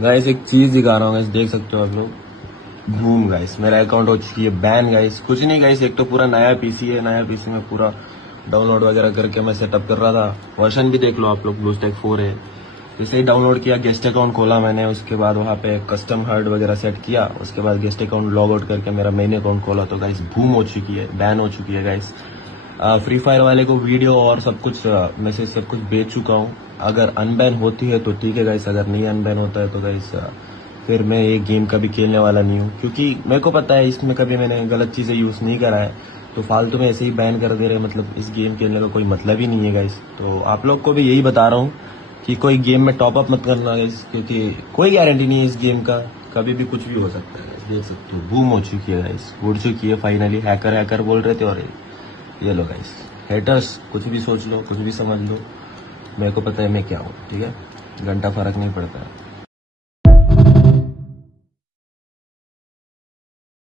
Guys एक चीज दिखा रहा हूँ गाइस, देख सकते हो आप लोग। बूम गाइस, मेरा अकाउंट हो चुकी है बैन गाइस। कुछ नहीं गाइस, एक तो पूरा नया पीसी है, नया पीसी में पूरा डाउनलोड वगैरह करके मैं सेटअप कर रहा था। वर्जन भी देख लो आप लोग, ब्लूस्टैक 4 है। जैसे ही डाउनलोड किया, गेस्ट अकाउंट खोला मैंने, उसके बाद वहाँ पे कस्टम हर्ड वगैरह सेट किया, उसके बाद गेस्ट अकाउंट लॉग आउट करके मेरा मेन अकाउंट खोला तो गाइस बूम हो चुकी है, बैन हो चुकी है गाइस। फ्री फायर वाले को वीडियो और सब कुछ मैसेज सब कुछ भेज चुका हूँ। अगर अनबैन होती है तो ठीक है गाइस, अगर नहीं अनबैन होता है तो गाइस फिर मैं ये गेम कभी खेलने वाला नहीं हूँ, क्योंकि मेरे को पता है इसमें कभी मैंने गलत चीज़ें यूज़ नहीं करा है। तो फालतू में ऐसे ही बैन कर दे रहे, मतलब इस गेम खेलने का कोई मतलब ही नहीं है गाइस। तो आप लोग को भी यही बता रहा हूँ कि कोई गेम में टॉपअप मत करना गाइस, क्योंकि कोई गारंटी नहीं है इस गेम का, कभी भी कुछ भी हो सकता है। देख सकते हो बूम हो चुकी है गाइस, उड़ चुकी है फाइनली। हैकर हैकर बोल रहे थे और ये लो गाइस। हेटर्स कुछ भी सोच लो, कुछ भी समझ लो, मेरे को पता है मैं क्या हूँ, ठीक है। घंटा फर्क नहीं पड़ता है।